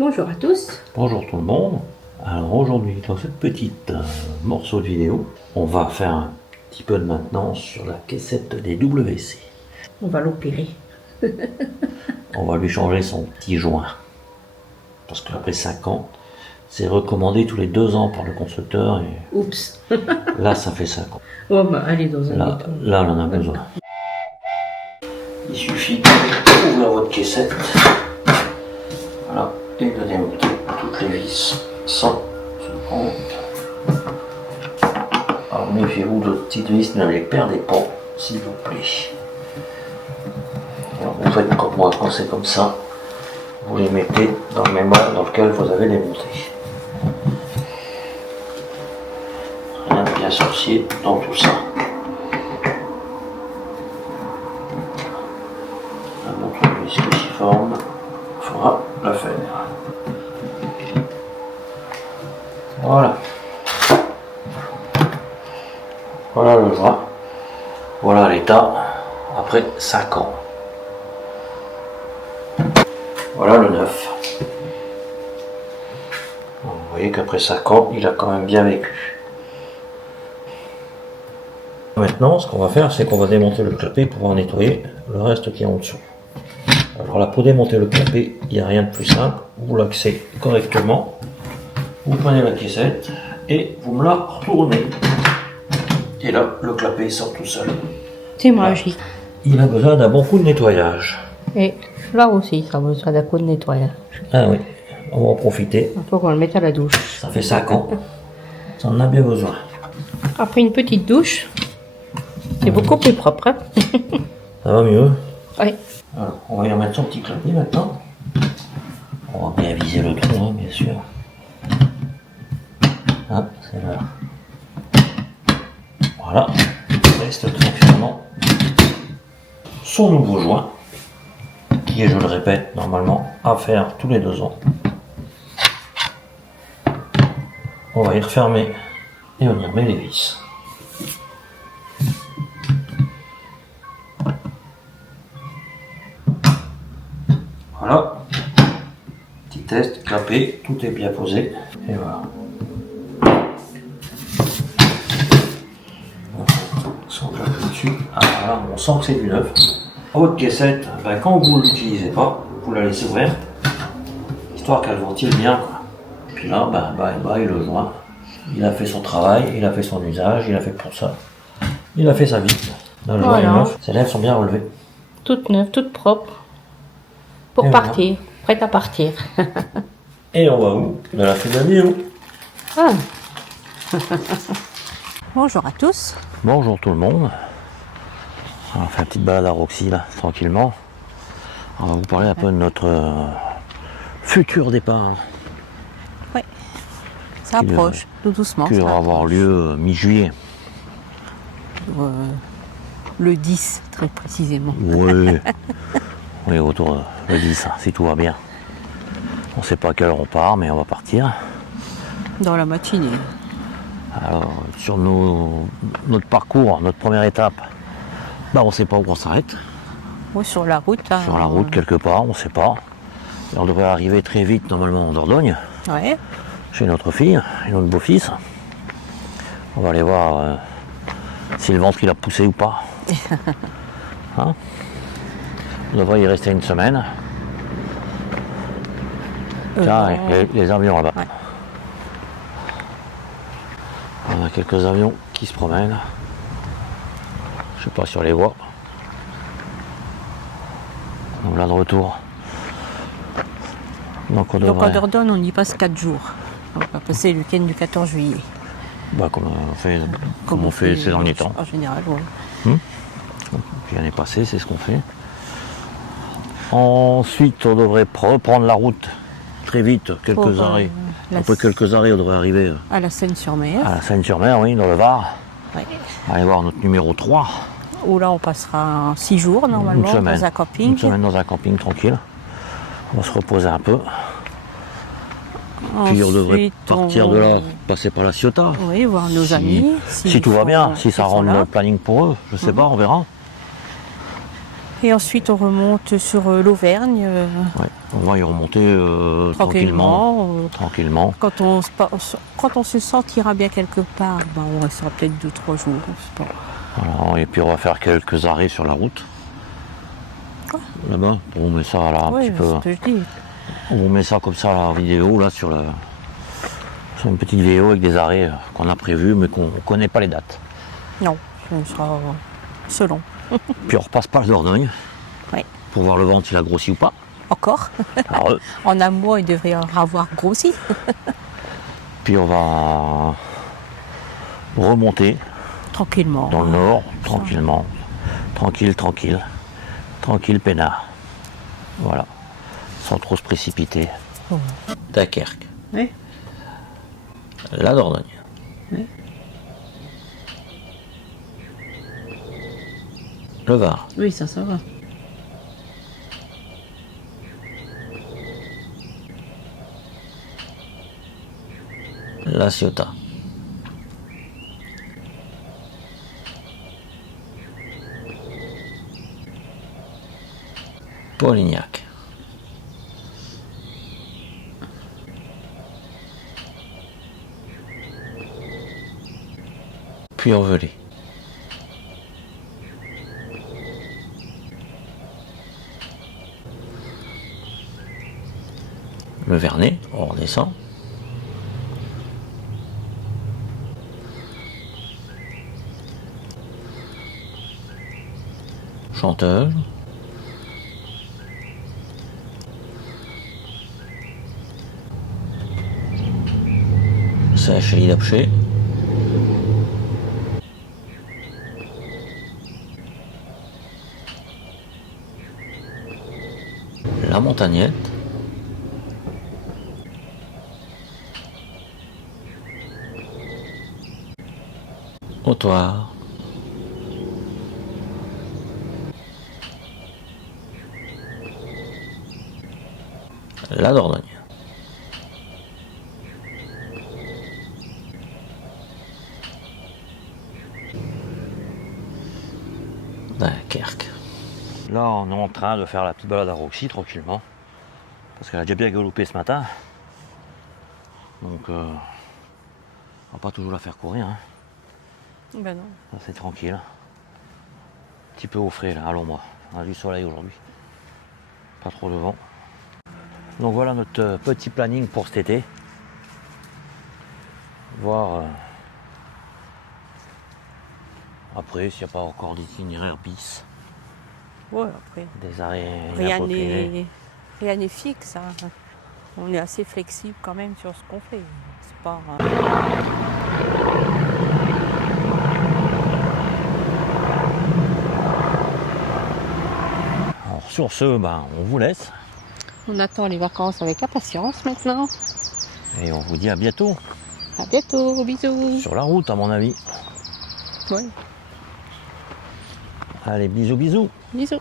Bonjour à tous. Bonjour tout le monde. Alors aujourd'hui, dans cette petite morceau de vidéo, on va faire un petit peu de maintenance sur la caissette des WC. On va l'opérer. On va lui changer son petit joint. Parce qu'après 5 ans, c'est recommandé tous les 2 ans par le constructeur. Et Oups. là, ça fait 5 ans. Oh bah allez dans un Là, béton. là, on en a besoin. Il suffit d'ouvrir votre caissette. Voilà. Et de démonter toutes les vis sans se prendre. Alors méfiez-vous de petites vis, ne les perdez pas, s'il vous plaît. Alors vous faites comme moi, quand c'est comme ça, vous les mettez dans le même ordre dans lequel vous avez démonté. Rien de bien sorcier dans tout ça. La montre de vis cruciforme fera l'affaire. Voilà. Voilà le joint. Voilà l'état après 5 ans. Voilà le neuf. Vous voyez qu'après 5 ans, il a quand même bien vécu. Maintenant, ce qu'on va faire, c'est qu'on va démonter le clapet pour pouvoir nettoyer le reste qui est en dessous. Alors là, pour démonter le clapet, il n'y a rien de plus simple. Vous l'axez correctement. Vous prenez la caissette et vous me la retournez. Et là, le clapet sort tout seul. C'est magique. Il a besoin d'un bon coup de nettoyage. Et là aussi, ça a besoin d'un coup de nettoyage. Ah oui, on va en profiter. Il faut qu'on le mette à la douche. Ça fait 5 ans. Ça en a bien besoin. Après une petite douche, c'est beaucoup plus propre. Hein. Ça va mieux. Oui. Alors, on va y remettre son petit clapet maintenant. On va bien viser le trou, hein, bien sûr. Ah, c'est là. Voilà. Reste tranquillement son nouveau joint, qui est, je le répète, normalement à faire tous les 2 ans. On va y refermer et on y remet les vis. Voilà. Petit test, clapé, tout est bien posé. Et voilà. On claque dessus. Ah, voilà, on sent que c'est du neuf. Votre caissette, ben, quand vous ne l'utilisez pas, vous la laissez ouverte, histoire qu'elle ventile bien. Quoi. Puis là, ben, bye le joint. Il a fait son travail, il a fait son usage, il a fait pour ça. Il a fait sa vie. Là, le joint est neuf, ses lèvres sont bien relevées. Toute neuve, toute propre. Pour Et partir. Prête à partir. Et on va où? De la fin de la vidéo. Ah. Bonjour à tous. Bonjour tout le monde. On fait une petite balade à Roxy là, tranquillement. On va vous parler un peu de notre futur départ. Oui. Ça approche, tout doucement. Qui devrait avoir lieu mi-juillet. Le 10, très précisément. Oui. Oui, autour de 10, si tout va bien. On ne sait pas à quelle heure on part, mais on va partir. Dans la matinée. Alors, sur notre parcours, notre première étape, on ne sait pas où on s'arrête. Oui, sur la route. Hein, sur la route, quelque part, on ne sait pas. Et on devrait arriver très vite, normalement, en Dordogne, Ouais. chez notre fille et notre beau-fils. On va aller voir si le ventre il a poussé ou pas. Hein, on devrait y rester une semaine. Tiens, les avions là-bas. Ouais. On a quelques avions qui se promènent. Je sais pas si on les voit. Donc là de retour. Donc on devrait... à Dordogne, on y passe 4 jours. On va passer le week-end du 14 juillet. Comme on fait ces derniers temps. En général, oui. Puis l'année passée, c'est ce qu'on fait. Ensuite, on devrait reprendre la route très vite, quelques arrêts. Après quelques arrêts, on devrait arriver à la Seine-sur-Mer. à la Seine-sur-Mer, oui, dans le Var. Ouais. Aller voir notre numéro 3. Où là, on passera 6 jours, normalement, Une semaine. dans un camping. Une semaine dans un camping tranquille. On va se reposer un peu. Puis on devrait partir de là, passer par la Ciotat. Oui, voir nos amis. Si tout va bien, si ça rentre dans le planning pour eux, je sais pas, on verra. Et ensuite, on remonte sur l'Auvergne. Ouais. On va y remonter tranquillement. Tranquillement. Quand on se sentira bien quelque part, ben, on restera peut-être 2-3 jours. Je sais pas. Voilà. Et puis on va faire quelques arrêts sur la route. Quoi? Là-bas, on vous met ça là un Oui, petit peu. c'est ce que je dis. On vous met ça comme ça la vidéo là sur une petite vidéo avec des arrêts qu'on a prévus mais qu'on ne connaît pas les dates. Non, ce sera selon. Puis on repasse par le Dordogne Oui. pour voir le ventre s'il a grossi ou pas. Encore. Alors, En un mois, il devrait avoir grossi. puis on va remonter Tranquillement. dans le nord, tranquillement. Tranquille, peinard. Voilà. Sans trop se précipiter. Oh. Dunkerque. Oui. La Dordogne. Oui. Le Var. Oui, ça va. La Ciotat. Polignac. Puis Orvelay. Le Vernet, on redescend. Chanteuse. Sèche et Idapché. La Montagnette. Autoire. La Dordogne. Dunkerque. Là, on est en train de faire la petite balade à Roxy tranquillement. Parce qu'elle a déjà bien galopé ce matin. Donc, on va pas toujours la faire courir. Hein. Ben non. Ça, c'est tranquille. Un petit peu au frais là, à l'ombre. On a du soleil aujourd'hui. Pas trop de vent. Donc voilà notre petit planning pour cet été. Voir après s'il n'y a pas encore d'itinéraire bis. Ouais, après. Des arrêts Rien inappropriés. n'est fixe. Hein. On est assez flexible quand même sur ce qu'on fait. C'est pas. Alors sur ce, ben, on vous laisse. On attend les vacances avec impatience maintenant. Et on vous dit à bientôt. À bientôt, bisous. Sur la route à mon avis. Ouais. Allez, bisous bisous. Bisous.